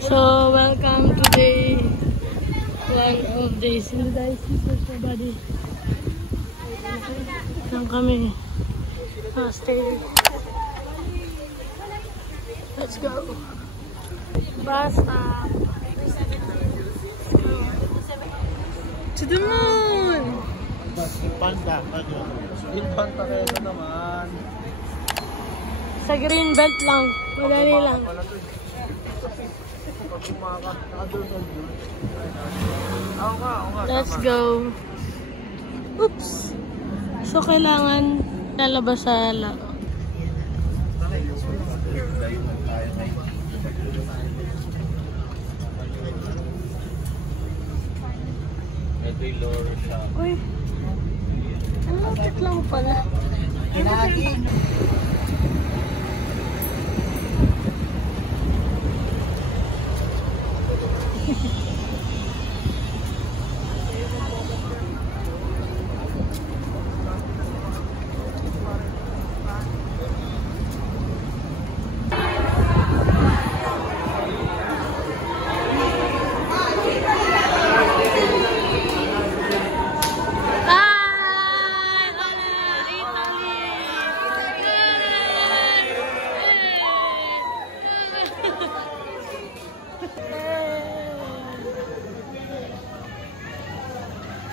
So, welcome to day 1 of days in the diocese of body. Saan kami? Stay. Let's go. Bus stop. To the moon! Panda. Panda kayo naman. Sa green belt lang. Madali lang. Let's go. Oops. So, kailangan lalabas sa laro. Uy. Ang lapit lang pala. Kinagin.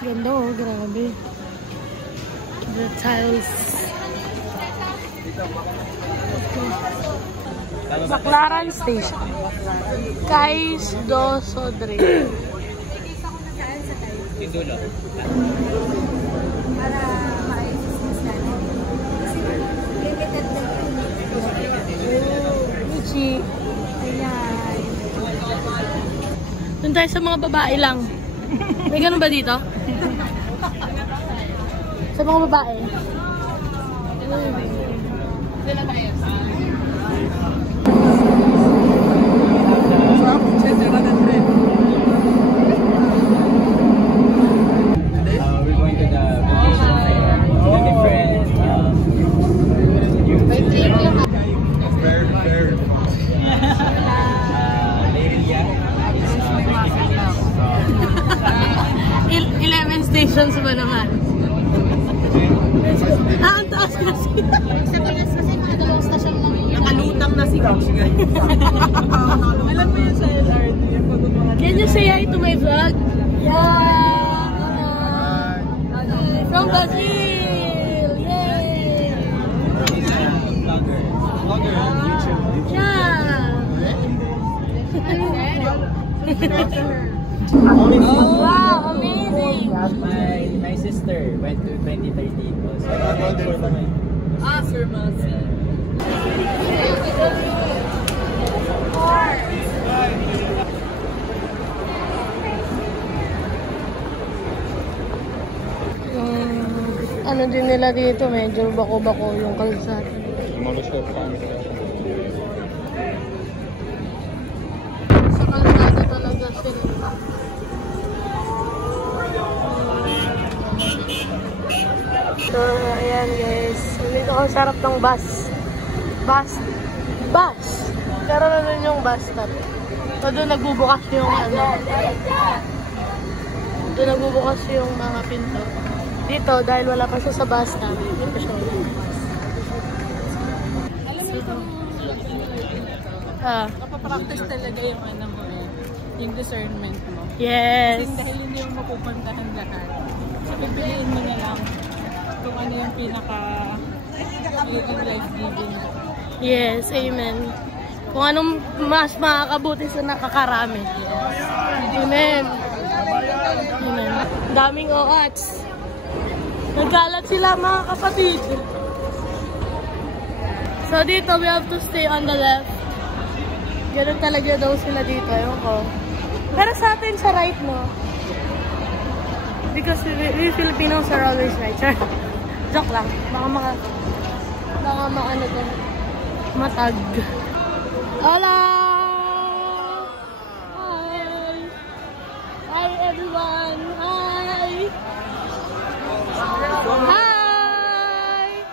Ganda oh, grabe. The tiles. Baclaran Station. Cais do Sodre. Titulo. Para ma-assist na limited na Michi. Ayan. Doon tayo sa mga babae lang. May ganun ba dito? Sa mga babae. Sila tayo. We're going to the vacation fair. The different Lady 11 stations ba naman? Ang taas kasi. Sa Pinas kasi mga dalawang stasyon lang yun. Nakalutang na si Coach guys. Alam mo yun sa LRT. Can you say hi to my vlog? Yeah! From Brazil! Yay! Yeah! Wow, amazing! My sister went to 2013 also. Sir Masi. Ano din nila dito, medyo bako-bako yung kalsada. Sa kalsada talaga sila. So, ayan guys. Dito ako sa harap ng bus. Bus! Pero na nun yung bus stop. So, doon nagbubukas yung doon nagbubukas yung mga pinto. Dito, dahil wala pa siya sa bus stop. Dito pa siya. Alam mo itong napapractice talaga yung ano mo eh. Yung discernment mo. Yes. Kasi dahil hindi mo mapupuntahan lahat. So, pipiliin mo na lang kung ano yung pinaka life-giving. Yes, amen. Kung anong mas makakabuti sa nakakarami. Amen. Amen. Daming oats. Nagkalat sila mga kapatid. So dito, we have to stay on the left. Ganun talaga daw sila dito. Ewan ko. Pero sa atin, sa right, no? Because we Filipinos are always right. Joke lang. Baka maano din. Matag. Hola! Hi! Hi everyone! Hi! Hi!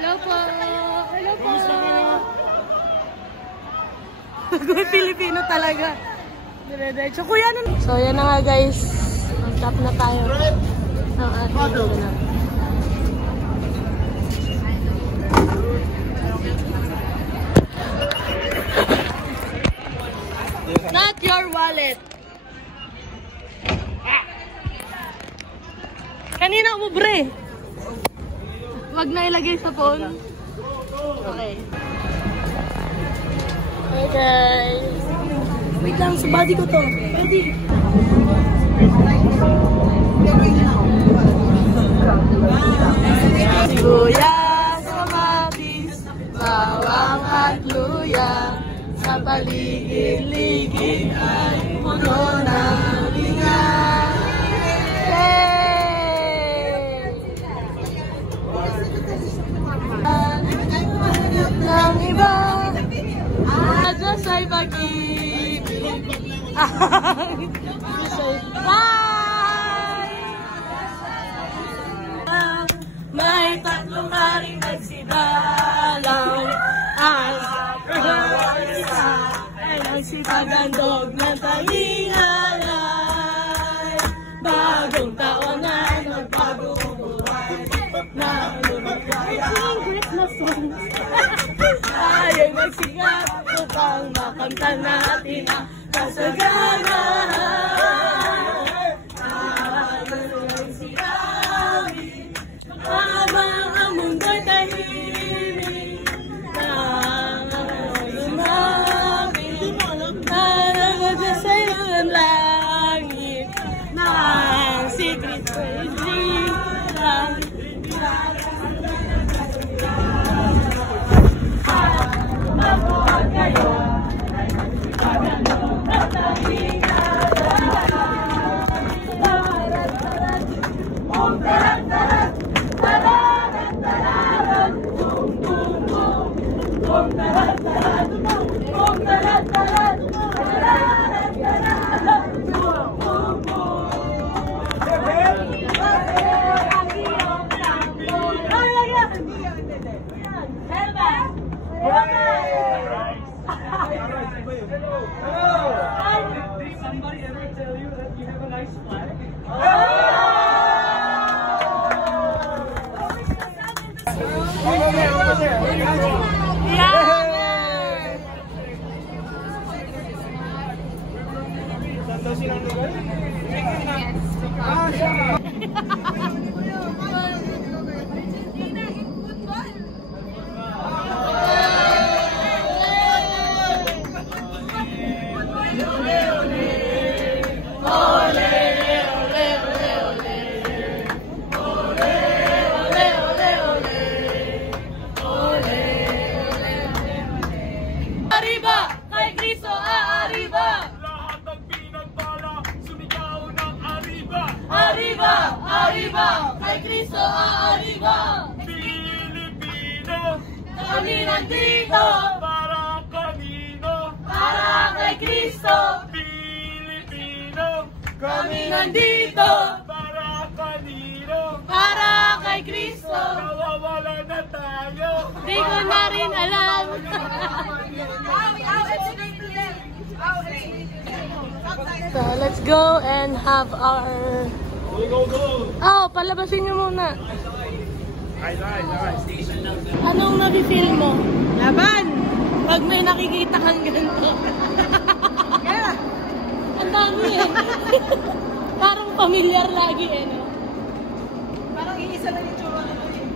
Hello po! Hello po! Good Filipino talaga. Dire-diretso. Kuya, ano? So, yan na nga guys. Ang top na tayo. Ang ating na. Not your wallet. Kanina ubre. Wag na ilagay sa phone. Okay. Hey guys. Wait lang, sa body ko to. Ready? Sibuyas, kamatis, bawang at luya. Sa paligid-ligid ay puno ng linga. Ng iba, Diyos ay pag-ibig. May tatlong haring nagsidalaw. Ang isa ay nagsipagandog ng talingalay. Bagong taon na nagpagong buhay na lumagay ang Christmas songs. Tayo'y magsikat upang makanta natin ang kasaganahan. Tayo'y siramin habang ang mundo'y tahimik. Tayo'y lumapit parang Diyos ay ng langit. Nang secret praising lang. Mabuhat kayo ay magsipagandog ng talingalay. Tarat-tarat, om tarat-tarat, tarat-tarat, om bum-bum, om tarat-tarat, om tarat-tarat, tarat-tarat, bum-bum. Somebody ever tell you that you have a nice flag? Over there. Arriba! Kay Cristo arriba! Lahat ng pinagpala, sumigaw ng arriba! Arriba! Arriba! Kay Cristo arriba! Pilipino, Kami nandito! para kanino? Para kay Cristo! Pilipino, Kami nandito! para kanino? Para kay Cristo! Nawawala na tayo. Di ko na rin alam! So, let's go and have our... Oh, palabasin niyo muna. Anong nafe-feel mo? Laban! Pag may nakikita kang ganito. Ang dami eh. Parang familiar lagi eh, no? Parang iisa lang yung tsura nito eh.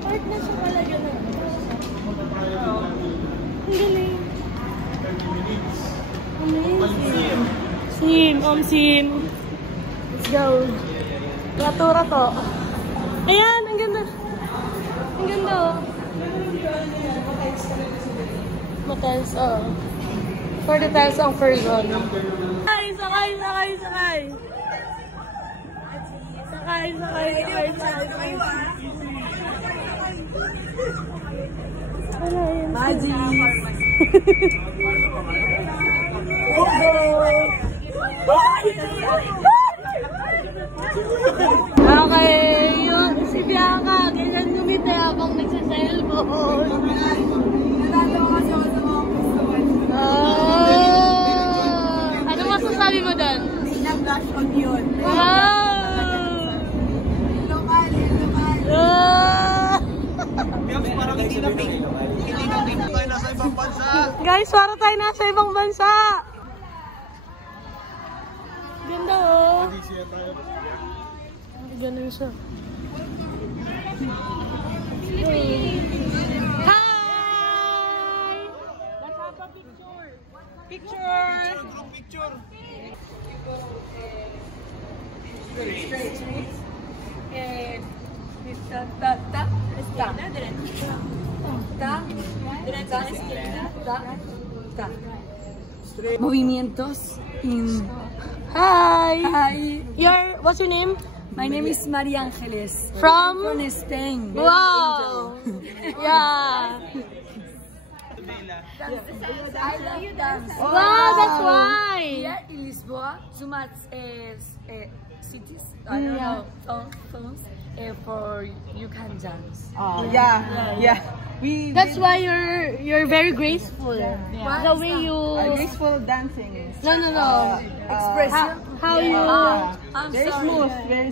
Part na siya talaga na. Ang galing. Amazing. Sim. Let's go. Ratura to. Ayan, ang ganda. Ang ganda oh. Mataas oh. 40 tiles ang person. Sakay. Okay, yun. Si Bianca, ganyan gumiti habang nagsa-cellphone. Natatawa kasi ako sa mga Guys, para tayo nasa ibang bansa. Ganda oh. Ganun siya. Hi! Let's have a picture. Picture. Group picture. Movimientos in... Hi! Hi, What's your name? my name is Maria Angeles. From? From Spain. Wow! Yeah! I love dance. Wow, that's why! Here in Lisboa, so much cities, I don't know, phones for you can dance. Yeah. That's why you're very graceful. The way you... Graceful dancing. No. Expression. How you... I'm Very sorry.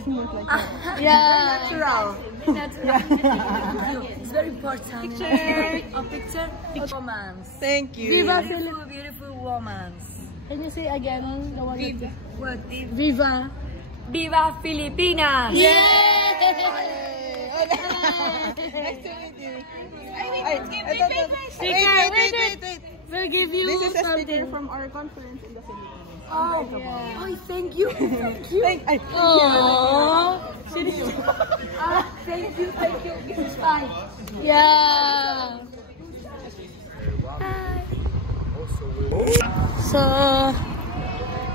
smooth like that. Yeah. Natural. It's very important. A picture. Romance. Thank you. Viva Beautiful, beautiful romance. Can you say again the one that... What? Viva. Viva Filipinas! Yay! Nice to meet you. Wait. We'll give you This is a sticker something. from our conference in the Philippines. Oh, Yeah. oh, thank you. Thank you. Aww. Thank you. This is fine. Yeah. So,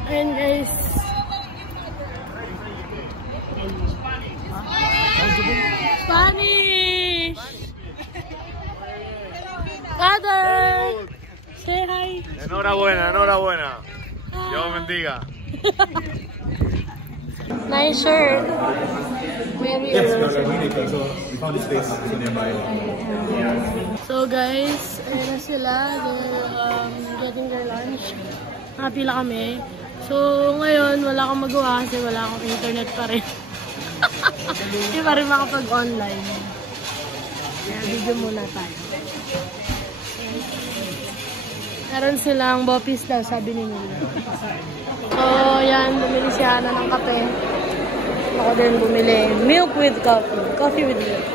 and guys. Spanish. Father. Say hi. Enhorabuena. Dios bendiga. Nice shirt. Yes, we found this place so nearby. So guys, ayun na sila. They're getting their lunch. Nakapila kami. So ngayon, wala akong magawa kasi wala akong internet pa rin. Hindi pa rin makapag-online. Kaya video muna tayo. Meron silang bopis daw, sabi ni Nina. So yan, bumili si Hana ng kape. Ako din bumili. Milk with coffee. Coffee with milk.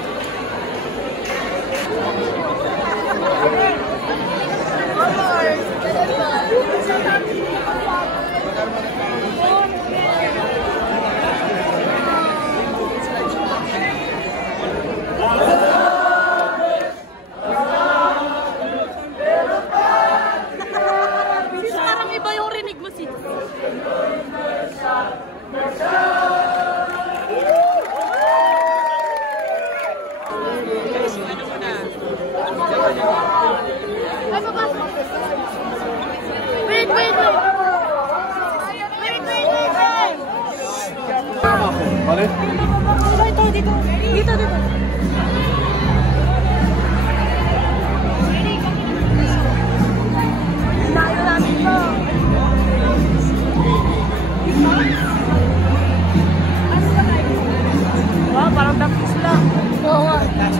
Parang iba yung rinig mo, sis. Ay, papasok. Wait. Vale? Dito. Layo namin to. Wow, parang tapos lang. Oo nga. Yes.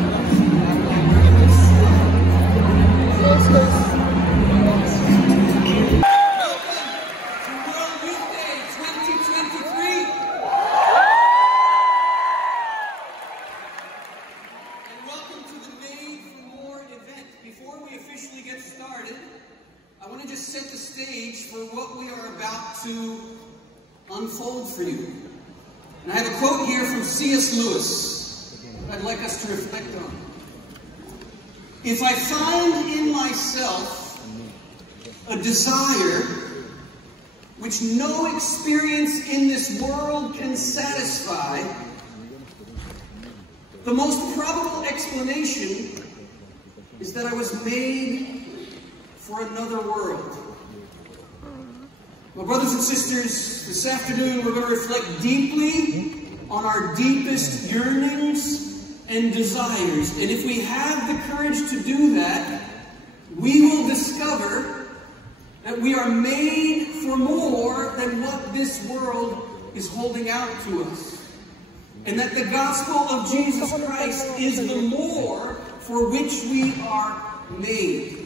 Before we officially get started, I want to just set the stage for what we are about to unfold for you. And I have a quote here from C.S. Lewis that I'd like us to reflect on. If I find in myself a desire which no experience in this world can satisfy, the most probable explanation is that I was made for another world. My brothers and sisters, this afternoon we're going to reflect deeply on our deepest yearnings and desires. And if we have the courage to do that, we will discover that we are made for more than what this world is holding out to us. And that the gospel of Jesus Christ is the more for which we are made.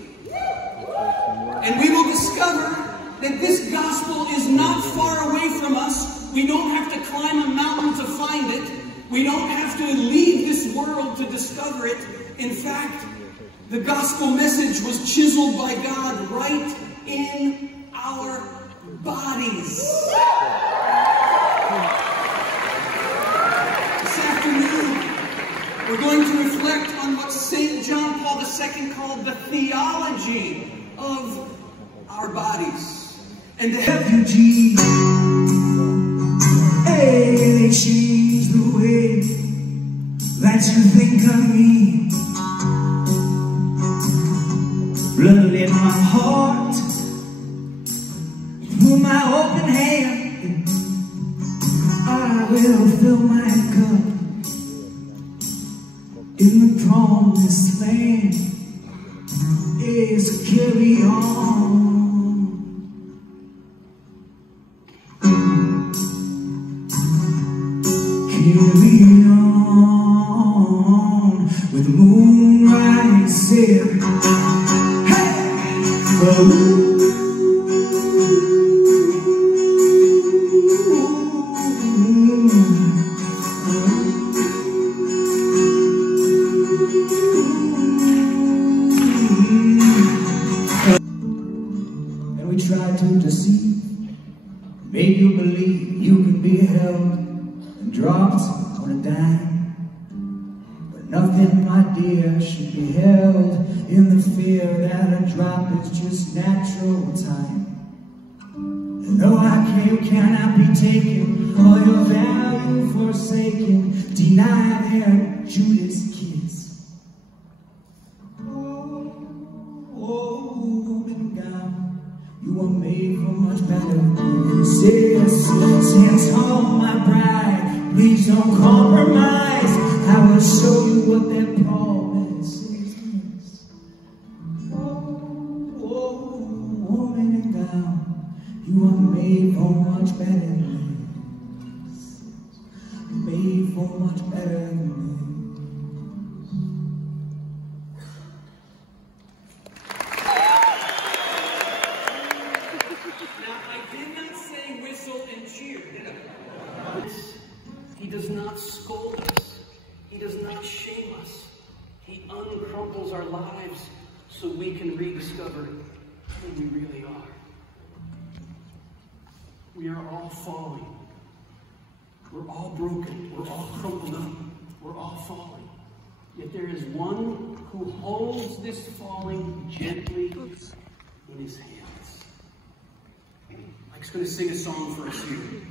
And we will discover that this gospel is not far away from us. We don't have to climb a mountain to find it. We don't have to leave this world to discover it. In fact, the gospel message was chiseled by God right in our bodies. This afternoon, we're going to reflect on what St. John Paul II called the theology of our bodies. And the refugees, hey, they change the way that you think of me. Blood in my heart, with my open hand, I will fill my cup in the promised land. Is carry on. Carry on with the moonrise here. Hey! And we tried to deceive, made you believe you could be held and dropped on a dime. But nothing, my dear, should be held in the fear that a drop is just natural time. And though I cannot be taken, all your value forsaken, deny their Judas kiss. You were made for much better. Stand tall, my bride. Please don't compromise. I will show you what that promise is. Woman and girl, you are made for much better than this. Made for much better than this. He does not scold us. He does not shame us. He uncrumples our lives so we can rediscover who we really are. We are all falling. We're all broken. We're all crumpled up. We're all falling. Yet there is one who holds this falling gently in his hands. Mike's going to sing a song for us here.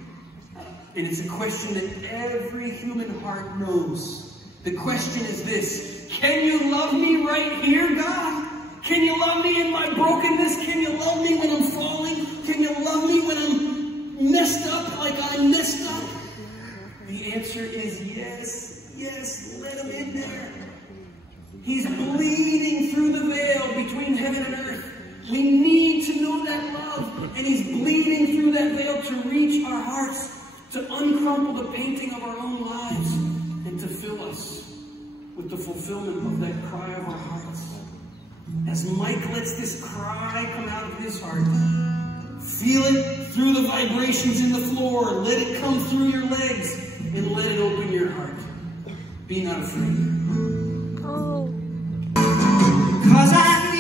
And it's a question that every human heart knows. The question is this: can you love me right here, God? Can you love me in my brokenness? Can you love me when I'm falling? Can you love me when I'm messed up like I'm messed up? The answer is yes. Yes, let him in there. He's bleeding through the veil between heaven and earth. We need to know that love. And he's bleeding through that veil to reach our hearts, to uncrumple the painting of our own lives, and to fill us with the fulfillment of that cry of our hearts. As Mike lets this cry come out of his heart, feel it through the vibrations in the floor, let it come through your legs, and let it open your heart. Be not afraid. Cause I need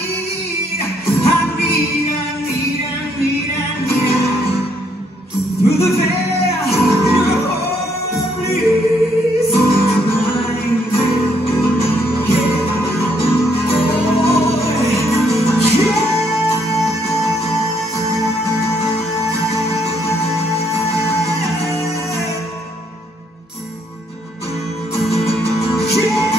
through the veil, please. Yeah.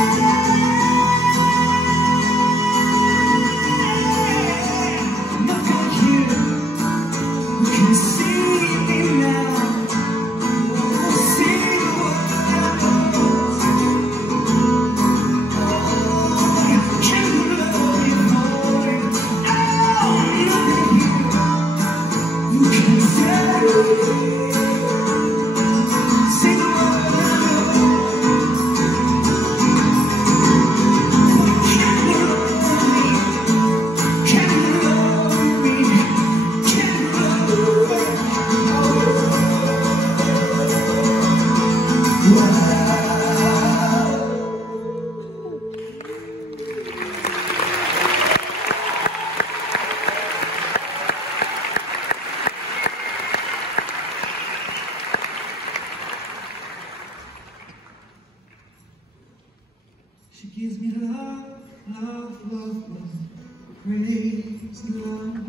praise love.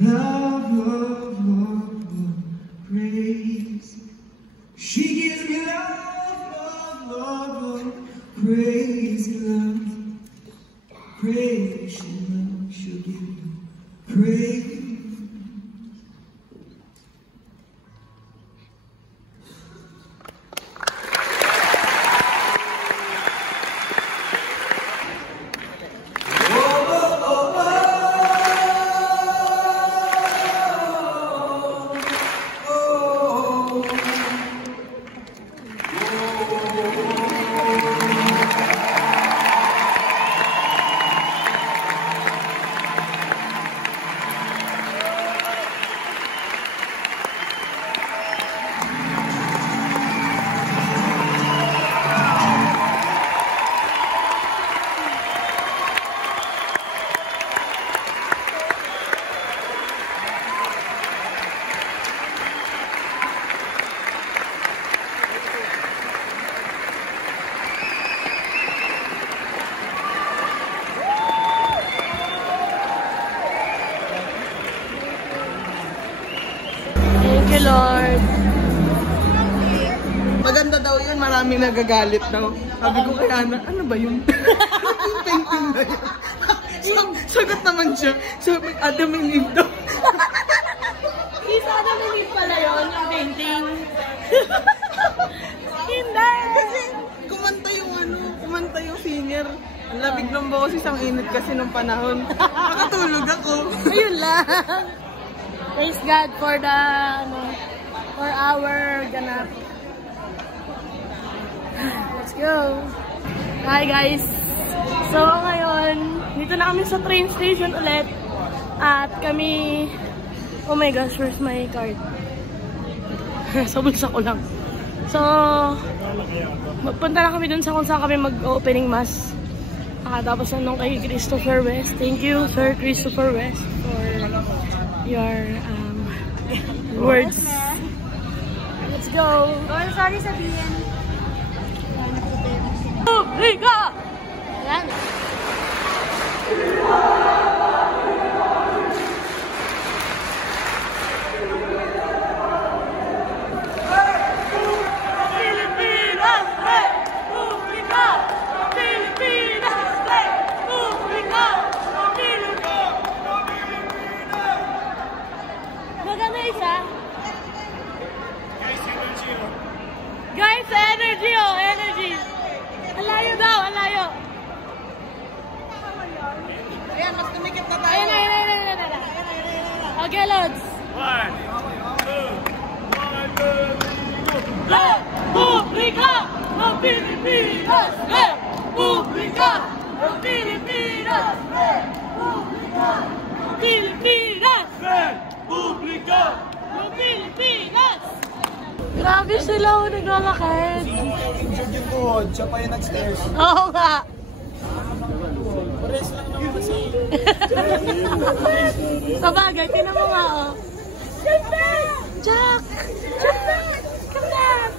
Love, love, love, love, praise. She gives me love, love, love, love, praise love. Praise, she'll give me praise. Lord. Maganda daw yun, maraming nagagalit daw. Sabi ko kay Ana, ano ba yun? Yung painting na yun. Sagot naman siya. Sabi, Adam and Eve daw. Isa Adam and Eve pala yun, yung painting. Hindi! Kasi kumanta yung senior. Ang labig lang ba kasi isang init kasi nung panahon. Nakatulog ako. Ayun lang. Praise God for the, for our ganap. Let's go. Hi guys. So ngayon, dito na kami sa train station ulit. At kami, oh my gosh, where's my card? Sa bulsa ko lang. So, magpunta na kami dun sa kung saan kami mag-opening mass. Tapos nung kay Christopher West. Thank you, Sir Christopher West, for your words. Let's go. Oh, sorry sabihin. Rica! Ayan. Pilipinas, Republika! Pilipinas, Republika! Maganda isa? Guys, energy oh, energy! Alayo daw, alayo! Ayan, mas tumikit na tayo. Ayan. Okay, Lods. 1, 2, 1, 2, 3, go! Republika ng Pilipinas! Republika ng Pilipinas! Republika ng Pilipinas! Republika! Ng Pilipinas! Grabe sila o nagmamakit. Injured yung tuhod, siya pa yung nag-stairs. Oo nga. Pares lang naman kasi. Sabagay, tinan mo nga o. Come back! Jack! Come back! Come back!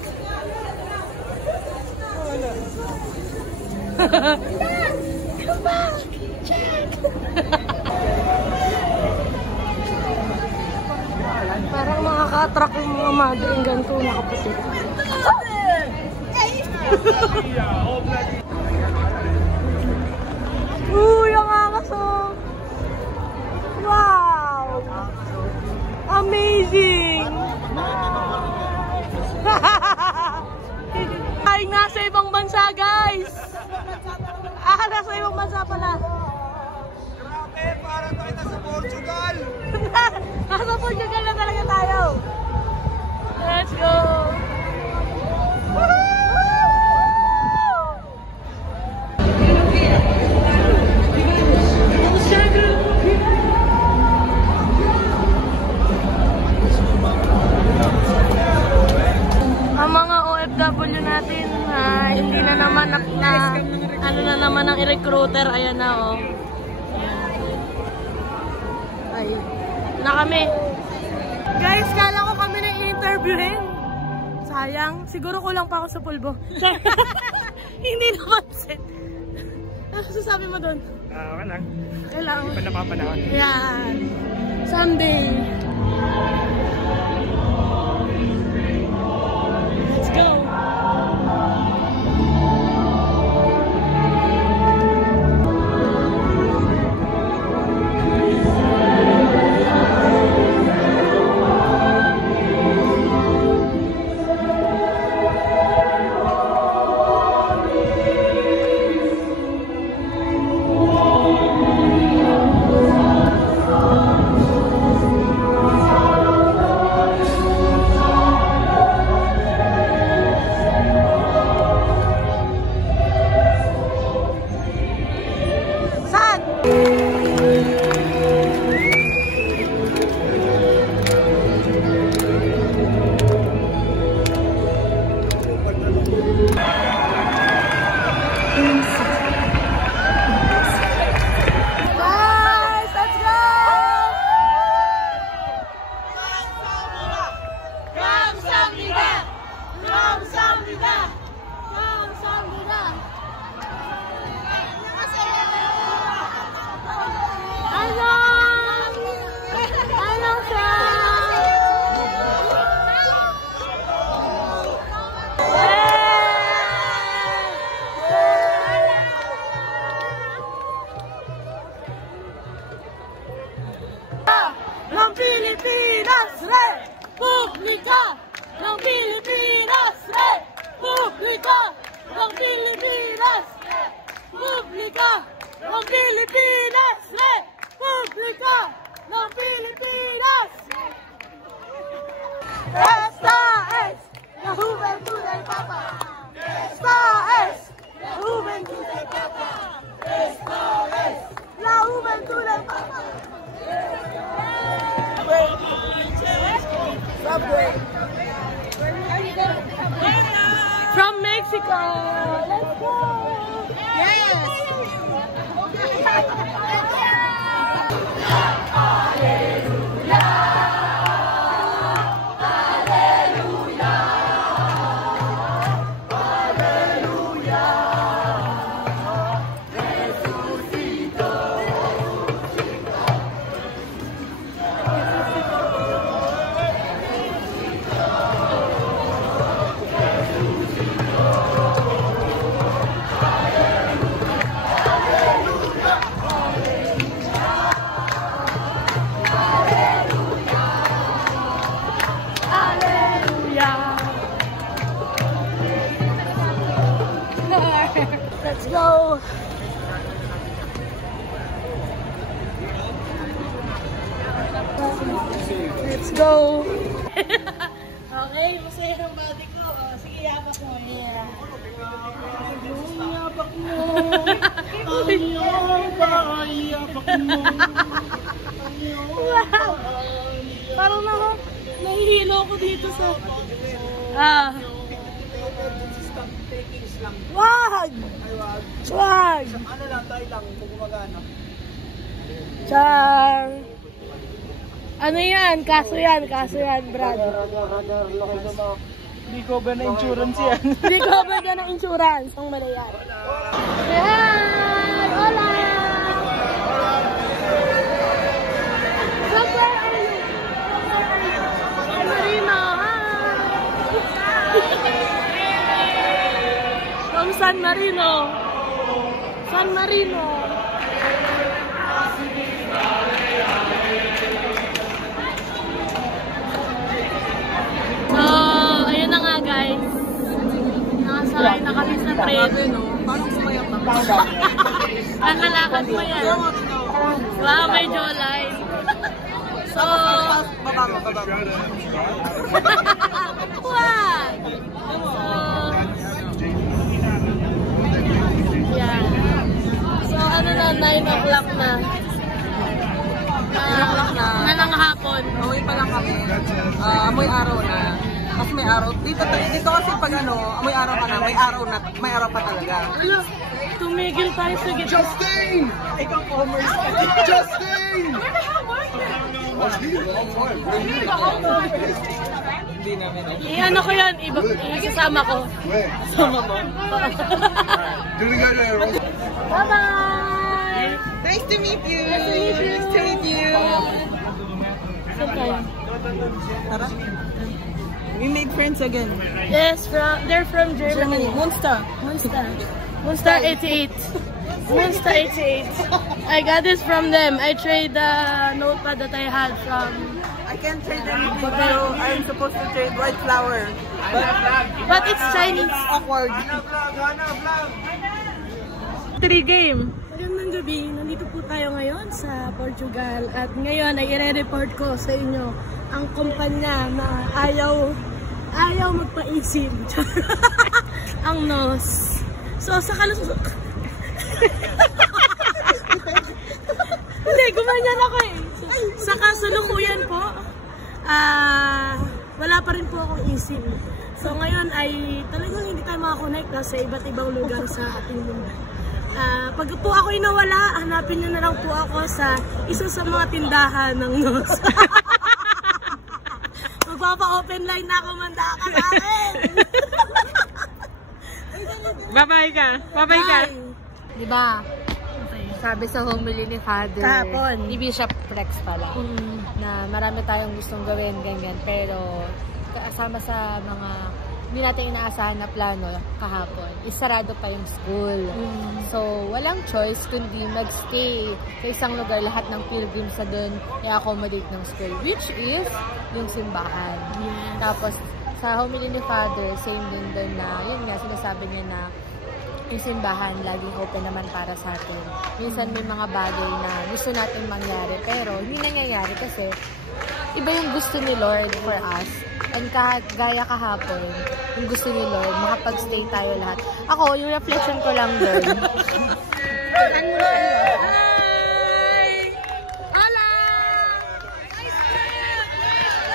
Come back! Jack! Parang makaka-attract yung mga mother yung ganito nakaputi. Uy, ang angas oh! Wow! Amazing! Ay, nasa ibang bansa guys! Nasa ibang bansa pala. Grabe, parang tayo nasa Portugal! Nasa Portugal na talaga tayo. Let's go! Ang mga OFW natin, hindi na naman ano na naman ang i-recruiter. Ayan na oh. Ay, na kami. Guys, kala ko kami na i-interviewin. Sayang, siguro kulang pa ako sa pulbo. Hindi naman set. Ano sasabi mo doon? Okay lang. Kailangan. Pa napapanahon. Yan. Someday. Let's go. ng Pilipinas, Republika ng Pilipinas, Republika ng Pilipinas, Republika ng Pilipinas, Republika ng Pilipinas. Esta es la juventud del Papa. Esta es la juventud del Papa. Esta es la juventud del Papa. Subway. From Mexico. Let's go. Yes. Let's go. Let's go. Okay, masaya ng body ko. Sige, yapak mo. Yeah. Yapak mo. Yapak mo. Wow. Parang nahihilo ko dito sa... Wag! Wag! Ano lang, tayo lang, kung gumagana. Char! Ano yan? Kaso yan, Brad. Hindi ko ba na insurance yan? Hindi ko ba na ng insurance? Ang mali yan. Hi! Hola! Super! Marino! From San Marino. San Marino. So, ayun na nga guys. Nakasakay na kami sa train. Parang sumayang na. Nakalakad mo yan. Wow, may jawline. So, Baba mo. wow! Yan. So, ano na, 9 o'clock na. 9 o'clock na. Na ng hapon. Amoy pa lang kami. Amoy araw na. Mas may araw. Dito kasi pag amoy araw ka na, may araw pa talaga. Ano? Tumigil tayo sa gitna. Justin! Ikaw commerce. Justin! Hindi namin. Ano ko yan? Isasama ko. Where? Sama mo. Do we go to Bye-bye! Nice to meet you. Nice to meet you. Nice to meet you. Saan tayo? Tara. We made friends again. Yes, they're from Germany. Munster. Munster 88. Munster 88. I got this from them. I trade the notepad that I had from... I can't trade anything, pero I'm supposed to trade white flower. But it's Chinese. Awkward. 3 game. Magandang gabi. Nandito po tayo ngayon sa Portugal. At ngayon ay i-report ko sa inyo ang kumpanya na ayaw magpaisip. Ang NOS. So, sa kalusok... Hindi, gumanyan ako eh. Sa kasalukuyan po, wala pa rin po akong isip. So ngayon ay talagang hindi tayo makakonect sa iba't ibang lugar sa ating mundo. Pag po ako'y nawala, hanapin nyo na lang po ako sa isa sa mga tindahan ng NOS. Magpapa-open line na ako, manda ka sa akin! Bye-bye ka! Bye-bye ka! Diba? Sabi sa homily ni Father, ni Bishop Rex pala, na marami tayong gustong gawin, ganyan, pero kasama sa mga hindi natin inaasahan na plano kahapon, isarado pa yung school. So, walang choice kundi mag-stay sa isang lugar, lahat ng pilgrims na dun i-accommodate ng school, which is yung simbahan. Tapos, sa homily ni Father, same din dun na, yun nga, sinasabi niya na yung simbahan laging open naman para sa atin. Minsan may mga bagay na gusto natin mangyari pero hindi nangyayari kasi iba yung gusto ni Lord for us. And gaya kahapon, yung gusto ni Lord, makapag-stay tayo lahat. Ako, yung reflection ko lang doon.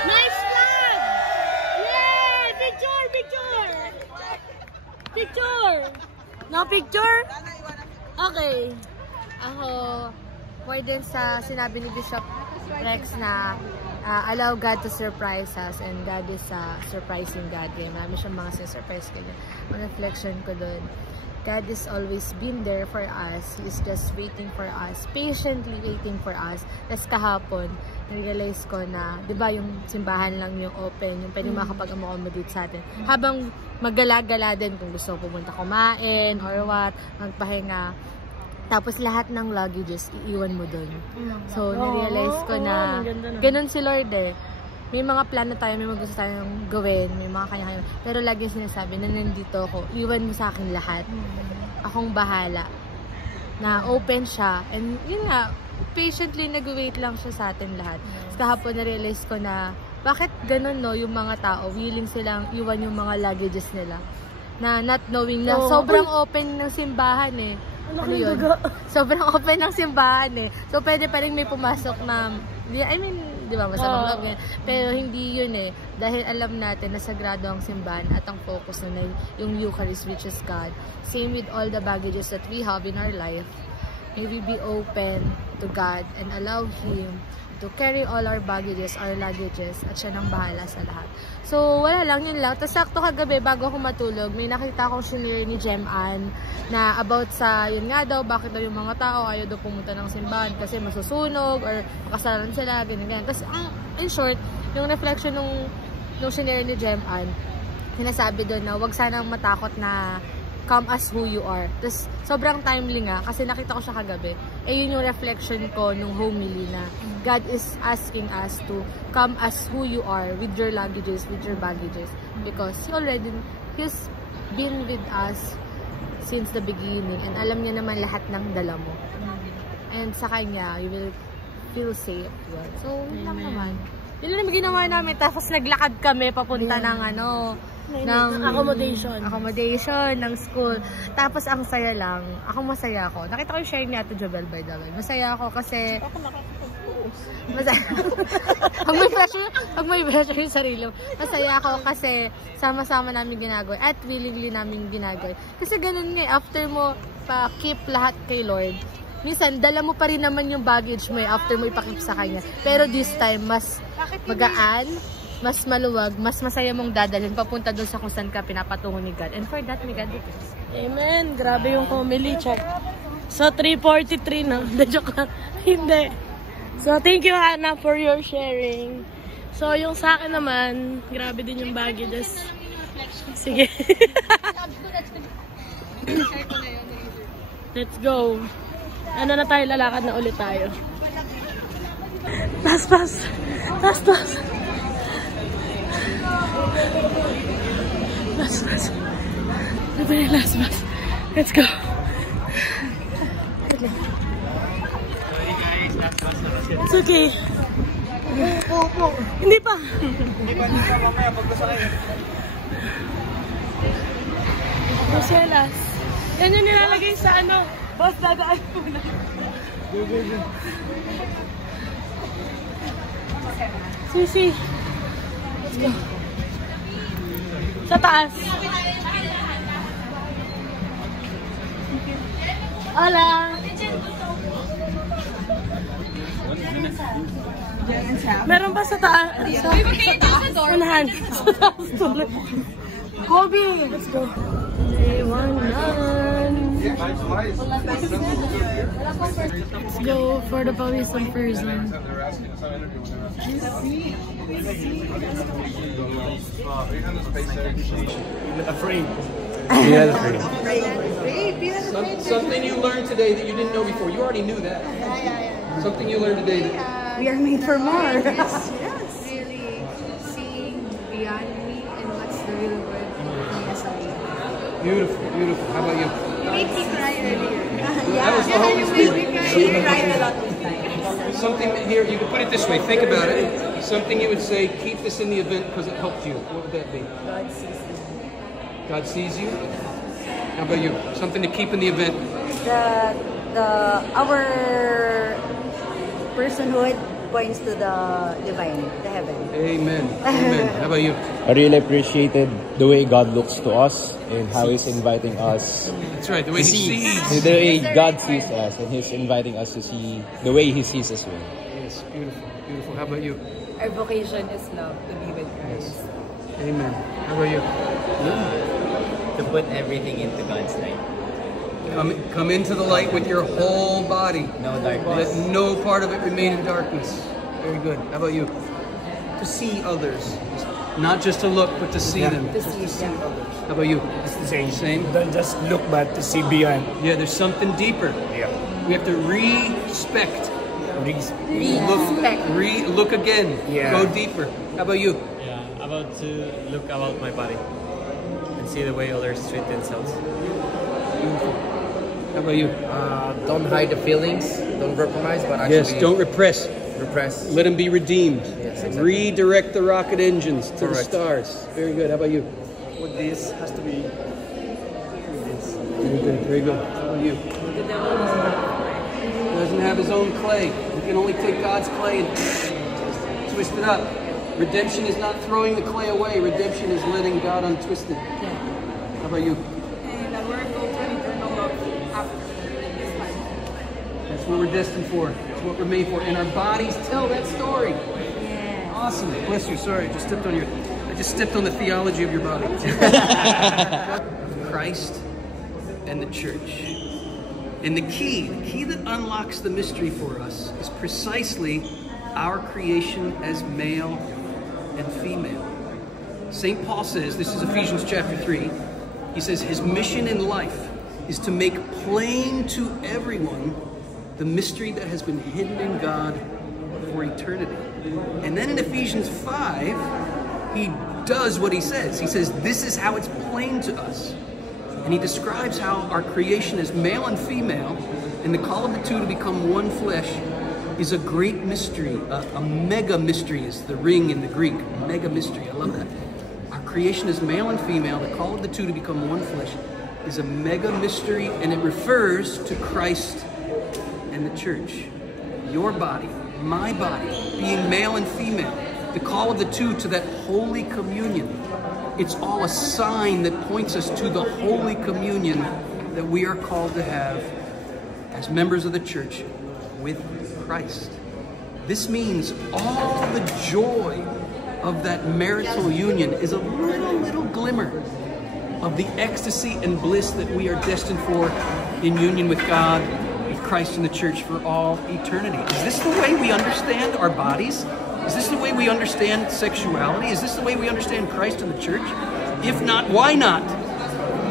Nice flag! Yay! Picture! No picture? Okay. Ako, more din sa sinabi ni Bishop Rex na allow God to surprise us and God is a surprising God. Marami siyang mga surprise ko doon. Ang reflection ko doon. God is always been there for us. He is just waiting for us. Patiently waiting for us. Tapos kahapon, nag-realize ko na, di ba yung simbahan lang yung open, yung pwede makapag-accommodate sa atin. Habang maggala-gala din kung gusto pumunta kumain or what, magpahinga. Tapos lahat ng luggages, iiwan mo dun. So, na-realize ko na, ganun si Lord eh. May mga plano tayo, may mga gusto tayong gawin, may mga kanya-kanya. Pero lagi sinasabi na nandito ako, iwan mo sa akin lahat. Akong bahala. Na open siya. And yun nga, patiently nag-wait lang siya sa atin lahat. Kahapon na-realize ko na, bakit ganun no, yung mga tao, willing silang iwan yung mga luggages nila. Na not knowing na sobrang open ng simbahan eh. Ano yun? Sobrang open ng simbahan eh. So, pwede pa rin may pumasok na, I mean, di ba, masamang loob yan. Pero hindi yun eh. Dahil alam natin na sagrado ang simbahan at ang focus na yung Eucharist, which is God. Same with all the baggages that we have in our life. May we be open to God and allow Him to carry all our baggages, our luggages, at siya nang bahala sa lahat. So, wala lang, yun lang. Tapos, sakto kagabi, bago ako matulog, may nakita akong shinare ni Gem Ann na about sa, yun nga daw, bakit daw yung mga tao ayaw daw pumunta ng simbahan kasi masusunog or makasalan sila, ganyan. Tapos, in short, yung reflection nung shinare ni Gem Ann, sinasabi doon na huwag sanang matakot na come as who you are. Tapos, sobrang timely nga, kasi nakita ko siya kagabi. Yun yung reflection ko nung homily na God is asking us to come as who you are with your luggages, with your baggages. Because He's been with us since the beginning and alam niya naman lahat ng dala mo. And sa Kanya, you will feel safe. So, yun lang naman. Yun lang ginawa namin. Tapos, naglakad kami papunta ng ng accommodation ng school. Tapos ang saya lang, masaya ako. Nakita ko yung share ni Ate Jobel by the way. Masaya ako kasi masaya. Pag may pressure yung sarili mo. Masaya ako kasi sama-sama namin ginagawa at willingly namin ginagawa. Kasi ganun nga, after mo pa-keep lahat kay Lord, minsan dala mo pa rin naman yung baggage mo after mo ipakip sa Kanya. Pero this time, mas magaan, mas maluwag, mas masaya mong dadalhin papunta doon sa kung saan ka pinapatungo ni God. And for that, may God it is. Amen. Grabe yung homily. So, 3:43 na. Joke lang. Hindi. So, thank you, Hannah, for your sharing. So, yung sa akin naman, grabe din yung baggages. Sige. Let's go. Ano na tayo, lalakad na ulit tayo. Last bus. Last bus. Last bus. Ito yung last bus. Let's go. It's okay. Hindi pa. Marcelas. Yan yung nilalagay sa ano. Boss, dadaan po na. Sisi. Let's go. Sa taas. Hola. Meron pa sa taas. Unahan. Sa taas tuloy. Kobe. Let's go. Let's go for the Pawisan person. Afraid. Something you learned today that you didn't know before. You already knew that. Something you learned today. We are made for more. Yes. Really seeing beyond me and what's the real world for me as a lady. Beautiful, beautiful. How about you? You made me cry earlier. That was the Holy Spirit. She cried a lot of times. Something here, you can put it this way. Think about it. Something you would say, keep this in the event because it helped you. What would that be? God sees me. God sees you? How about you? Something to keep in the event. Our personhood points to the divine, the heaven. Amen. Amen. How about you? I really appreciated the way God looks to us and how He's inviting us. That's right, the way He sees. The way God sees us, and He's inviting us to see the way He sees us well. Yes, beautiful, beautiful. How about you? Our vocation is love, to be with Christ. Amen. How about you? To put everything into God's light. Come into the light with your whole body. No darkness. Let no part of it remain in darkness. Very good. How about you? To see others. Not just to look, but to see them. To see others. How about you? It's the same. Same? Don't just look, but to see beyond. Yeah, there's something deeper. Yeah. We have to respect. Look again. Yeah. Go deeper. How about you? Yeah, about to look about my body and see the way others treat themselves. Beautiful. How about you? Don't hide the feelings. Don't compromise, but actually... Yes, don't repress. Repress. Let them be redeemed. Yes, exactly. Redirect the rocket engines to the Correct. stars. Very good. How about you? With this has to be. Very good. Very good. How about you? He doesn't have his own clay. He can only take God's clay and twist it up. Redemption is not throwing the clay away. Redemption is letting God untwist it. How about you? And we're going to eternal love after this life. That's what we're destined for. That's what we're made for. And our bodies tell that story. Awesome. Bless you. Sorry, I just stepped on the theology of your body. Christ and the church. And the key that unlocks the mystery for us is precisely our creation as male and female. St. Paul says, this is Ephesians chapter 3, he says his mission in life is to make plain to everyone the mystery that has been hidden in God for eternity. And then in Ephesians 5, he does what he says. He says, this is how it's plain to us. And he describes how our creation as male and female, and the call of the two to become one flesh, is a great mystery. A mega mystery is the ring in the Greek. Mega mystery. I love that. Our creation as male and female, the call of the two to become one flesh, is a mega mystery, and it refers to Christ and the church. Your body, my body, being male and female, the call of the two to that holy communion. It's all a sign that points us to the holy communion that we are called to have as members of the church with Christ. This means all the joy of that marital union is a little glimmer of the ecstasy and bliss that we are destined for in union with God, with Christ and the church for all eternity. Is this the way we understand our bodies? Is this the way we understand sexuality? Is this the way we understand Christ and the church? If not, why not?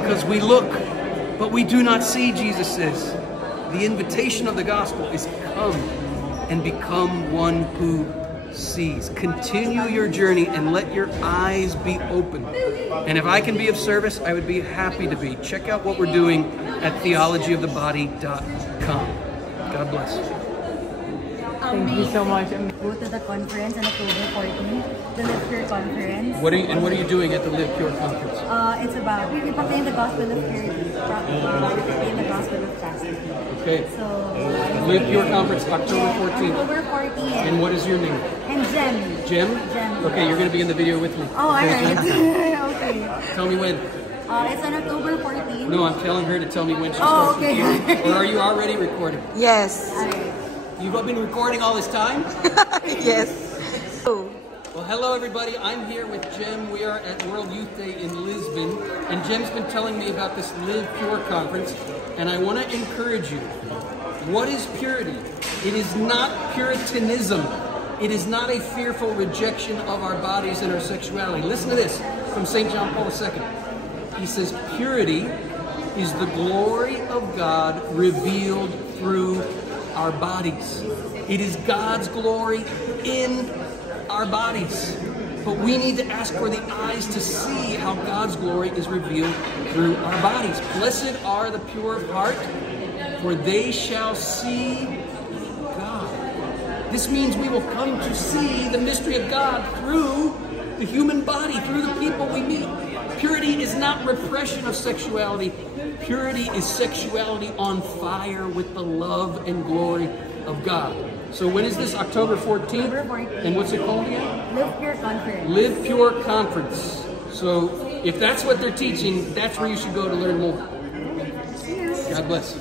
Because we look, but we do not see, Jesus says. The invitation of the gospel is come and become one who sees. Continue your journey and let your eyes be open. And if I can be of service, I would be happy to be. Check out what we're doing at theologyofthebody.com. God bless. Thank you so much. Go to the conference on October 14th, the Live Pure conference. What are you doing at the Live Pure conference? It's about we proclaim the gospel of purity, we proclaim the gospel of chastity. Okay. So Live Pure conference, October 14th. October 14th. And what is your name? And Jem. Jem? Jem. Okay, you're going to be in the video with me. Oh, alright. Okay. Tell me when. It's on October 14th. No, I'm telling her to tell me when she starts okay. recording. Or are you already recording? Yes. You've been recording all this time? Yes. Well, hello everybody. I'm here with Jem. We are at World Youth Day in Lisbon. And Jem's been telling me about this Live Pure conference. And I want to encourage you. What is purity? It is not Puritanism. It is not a fearful rejection of our bodies and our sexuality. Listen to this from St. John Paul II. He says, purity is the glory of God revealed through our bodies. It is God's glory in our bodies. But we need to ask for the eyes to see how God's glory is revealed through our bodies. Blessed are the pure of heart, for they shall see God. This means we will come to see the mystery of God through the human body, through the people we meet. Purity is not repression of sexuality. Purity is sexuality on fire with the love and glory of God. So when is this? October 14th? October 14th. And what's it called again? Live Pure Conference. Live Pure Conference. So if that's what they're teaching, that's where you should go to learn more. God bless.